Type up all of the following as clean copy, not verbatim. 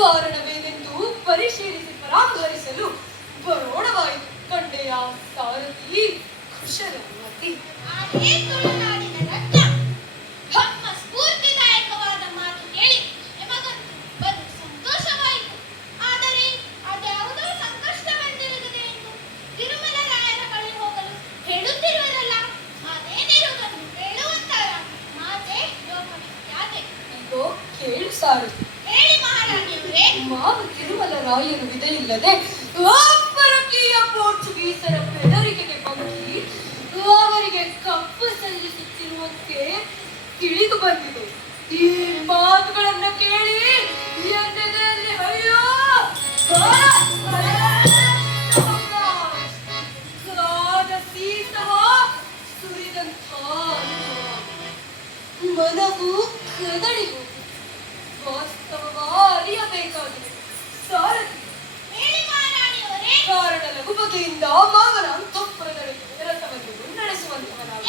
ಕಾರಣವೇನೆಂದು ಪರಿಶೀಲಿಸಿ ಪರಾಮರ್ಶಿಸಲು ಬರೋಣವಾಯಿತು. ಕಂಡೆಯ ಸಾರಥಿ ಕುಶಲಮತಿ. ಸ್ಫೂರ್ತಿದಾಯಕವಾದ ಮಾತು ಕೇಳಿ ನಿಮಗಂತೂ ಬಲು ಸಂತೋಷವಾಯಿತು. ಆದರೆ ಅದ್ಯಾವುದೋ ಸಂಕಷ್ಟವೆಂದಿರುತ್ತದೆ ಎಂದು ತಿರುಮಲರಾಯರ ಬಳಿ ಹೋಗಲು ಹೇಳುತ್ತಿರುವರಲ್ಲ, ಅದೇನಿರುವುದನ್ನು ಹೇಳುವಂತರ ಮಾತೆ ಲೋಕವಿಖ್ಯಾತೆ. ಈಗೋ ಕೇಳು ಸಾರಥಿ. ಹೇಳಿ ಮಹಾರಾಣಿಯವರೇ. ಮಾವ ತಿರುಮಲರಾಯರು ವಿಧೆಯಿಲ್ಲದೆ ಪರಕೀಯ ಪೋರ್ಚುಗೀಸರ ಬೆದರಿಕೆಗೆ ಬಗ್ಗಿ ಅವರಿಗೆ ಕಪ್ಪು ಸಲ್ಲಿಸುತ್ತಿರುವಂತೆ ತಿಳಿದು ಬಂದಿದೆ. ಈ ಮಾತುಗಳನ್ನ ಕೇಳಿ ಎನ್ನೆದೆಯಲ್ಲಿ ಅಯ್ಯೋ ಕಾದ ಸೀಸವ ಸುರಿದಂಥ ಮನವು ಕದಡಿ ವಾಸ್ತವ ಅರಿಯಬೇಕಾಗಿದೆ ಸಾರಥಿ. ಕಾರಣ ಲಘು ಬಗೆಯಿಂದ ಮಾವನ ಅಂತಃಪುರದೊಳಗೆ ರಥವನ್ನು ಮುನ್ನಡೆಸುವಂತವನಾಗ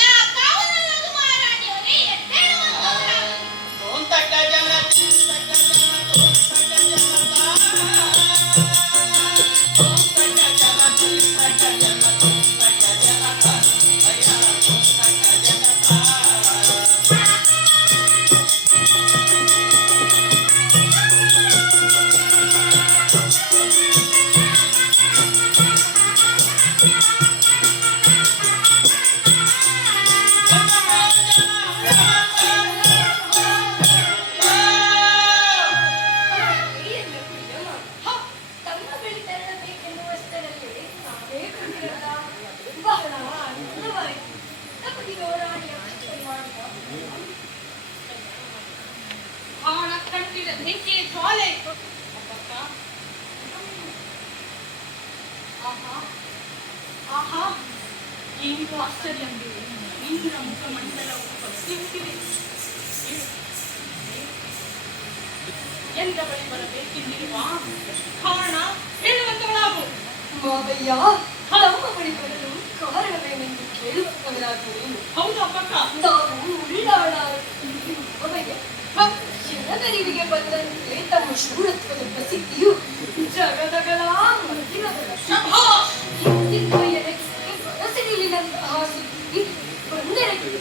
ಏನು ಆಶ್ಚರ್ಯ ಇಂದ್ರ ಮುಖಮಂಡಲವು ಹೊತ್ತಿದೆ. ಎಂದ ಬಳಿ ಬರಬೇಕೆಂದಿರುವ ಕಾರಣ ಹೇಳುವಂತವಳಾಗು. ಮಾವಯ್ಯ ನಮ್ಮ ಬಳಿ ಬರಲು ಕಾರಣವೇನೆಂದು ಕೇಳುವಂತವರಾಗುವುದು. ಹೌದಾ ಪಕ್ಕ? ನಾವು ಉಳ್ಳಾಳ ಜನಗರಿಗೆ ಬಂದಂತೆ ತಮ್ಮ ಶೂರತ್ವದ ಪ್ರಸಿದ್ಧಿಯು ಜಗದಗಲ ಬರಸಿಡಿಲಿನಂತಹ ಸುದ್ದಿ ಬಂದೆರಗಿದೆ.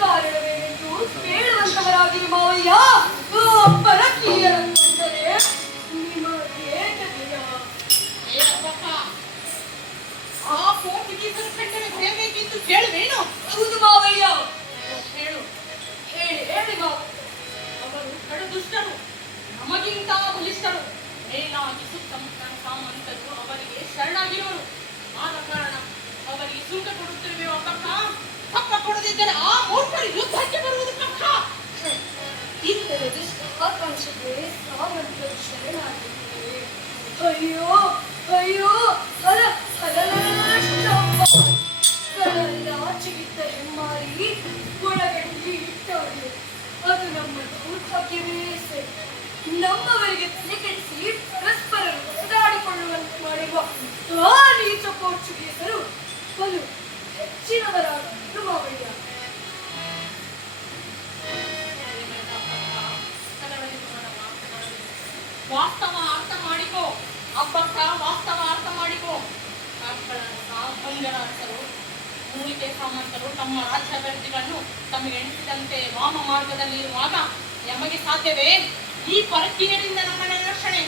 ಕಾರಣವೇನೆಂದು ಕೇಳುವಂತವರಾಗಿ ಮಾವಯ್ಯ ಪರಕೀಯರ ಕಂಡರೆ ನಿಮ್ಮ ಏಕತೆಯ ಆ ಪೋರ್ಚುಗೀಸರ ಕಂಡರೆ ಭಯಬೇಕೆಂದು ಕೇಳುವೇನು? ಹೌದು ಮಾವಯ್ಯ. ಹೇಳು. ಹೇಳಿ ಹೇಳಿ ಮಾವ. ಅವರು ಕಡು ದುಷ್ಟರು, ನಮಗಿಂತ ಬಲಿಷ್ಠರು. ಮೇಲಾಗಿ ಸುತ್ತಮುತ್ತ ಸಾಮಂತರು ಅವರಿಗೆ ಶರಣಾಗಿರುವರು. ಆದ ಕಾರಣ ಅವರಿಗೆ ಸುಂಕ ಕೊಡುತ್ತಿರುವೆಯೋ ಪಕ್ಕ? ಪಕ್ಕ ಕೊಡದಿದ್ದರೆ ಆ ಮೂರ್ಖರು ಯುದ್ಧಕ್ಕೆ ಬರುವುದು ಪಕ್ಕ. ಇಂದರ ದುಷ್ಟ ಆಕಾಂಕ್ಷೆಗೆ ಸಾಮಂತರು ಶರಣಾಗಿರುತ್ತೇವೆ. ಅಯ್ಯೋ ಅಯ್ಯೋ ಅಲ ಆಚೆಗಿದ್ದ ಹೆಮ್ಮಾರಿ ಒಳಗಡೆ ಇಟ್ಟಾಡಿದೆ. ಅದು ನಮ್ಮ ದೌರ್ಭಾಗ್ಯವೇ ಸರಿ. ನಮ್ಮವರಿಗೆ ತಲೆ ಕೆಡಿಸಿ ಪರಸ್ಪರರು ಒಡೆದಾಡಿಕೊಳ್ಳುವಂತೆ ಮಾಡಿರುವ ಆ ನೀಚ ಪೋರ್ಚುಗೀಸರು ಬಲು ಹೆಚ್ಚಿನವರಾಗಲು ಮಾವಯ್ಯ. ವಾಸ್ತವ ಅರ್ಥ ಮಾಡಿಕೋ ಅಬ್ಬಕ್ಕ, ವಾಸ್ತವ ಅರ್ಥ ಮಾಡಿಕೋ. ಮಂಗನ ಅರಸರು, ಮೂಲಿಕೆ ಸಾಮಂತರು ತಮ್ಮ ರಾಜ್ಯಾಭಿವೃದ್ಧಿಗಳನ್ನು ತಮಗೆ ಎಣಿಸಿದಂತೆ ವಾಮ ಮಾರ್ಗದಲ್ಲಿ ಇರುವಾಗ ನಮಗೆ ಸಾಧ್ಯವೇ ಈ ಪರಕೀಯರಿಂದ ನಮ್ಮನ್ನ ರಕ್ಷಣೆ?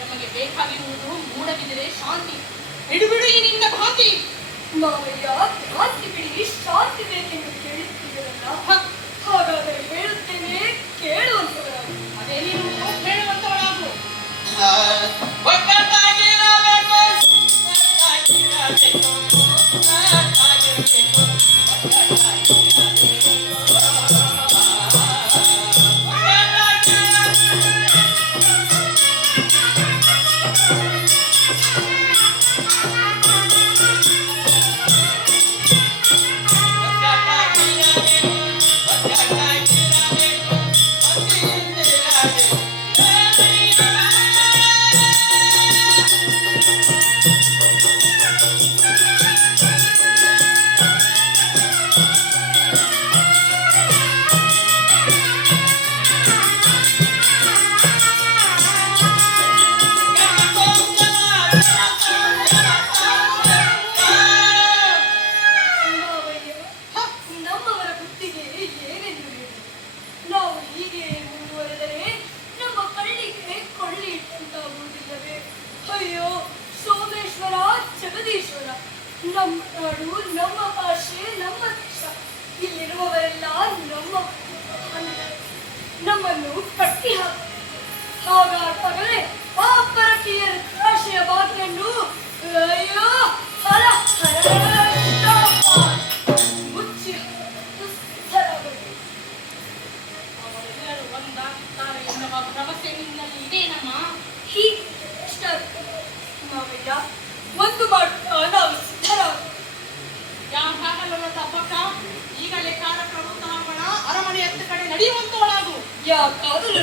ನಮಗೆ ಬೇಕಾಗಿರುವುದು ಮೂಡಬಿದರೆ ಶಾಂತಿ. ಬಿಡುಬಿಡು ಈ ನಿನ್ನ ಭ್ರಾಂತಿ. ಮಾವಯ್ಯ, ಭ್ರಾಂತಿ ಬಿಡಿ, ಶಾಂತಿ ಬೇಕೆಂದು ಕೇಳುತ್ತಿದ್ದರಲ್ಲ. ಹಾಗಾದರೆ ಹೇಳುತ್ತೇನೆ, ಕೇಳುವಂತವರಾಗಿ. ಅದೇ ನೀನು ಹೇಳುವಂತವರಾಗು. ಮಾವಯ್ಯ, ನಮ್ಮವರ ಬುದ್ಧಿಗೆ ಏನೆಂದು ಹೇಳಿ. ನಾವು ಹೀಗೆ ಮುಂದುವರೆದರೆ ನಮ್ಮ ಕಳ್ಳಿಗೆ ಕೊಳ್ಳಿ ಇಟ್ಟಂತಾಗುವುದಿಲ್ಲವೇ? ಅಯ್ಯೋ ಸೋಮೇಶ್ವರ, ಜಗದೀಶ್ವರ, ನಮ್ಮ ನಾಡು, ನಮ್ಮ ಭಾಷೆ, ನಮ್ಮ ದೇಶ, ಇಲ್ಲಿರುವವರೆಲ್ಲ ನಮ್ಮನ್ನು ಕಟ್ಟಿ ಹಾಗಾಗಲೇ ಆ ಪರಕೀಯರ ರಾಶಿಯ ಬಾಗಿಲನ್ನು ಅಯ್ಯೋ ಹರ ಮುಚ್ಚಿ ಸಿದ್ಧರಾಗಬೇಕು. ಅವರೆಲ್ಲರೂ ಒಂದಾಗುತ್ತಾರೆ ಎನ್ನುವ ಭರವಸೆ ನಿನ್ನಲ್ಲಿ ಇದೇನಮ್ಮ? ಹೀಗೆ ಎಷ್ಟಾಗುತ್ತದೆ ಮಾವಯ್ಯ? ಒಂದು ಮಾಡುತ್ತಾ ನಾವು ಸಿದ್ಧರಾಗಬೇಕು. ಯಾಕಾಗಲ್ಲ ತಪ್ಪಕ್ಕ, ಈಗಲೇ ಕಾರ್ಯಕ್ರಮೋತ್ತರಗಳ ಅರಮನೆಯತ್ತ ಕಡೆ ನಡೆಯುವಂತವಳಾಗು. ಯಾಕಾದರೂ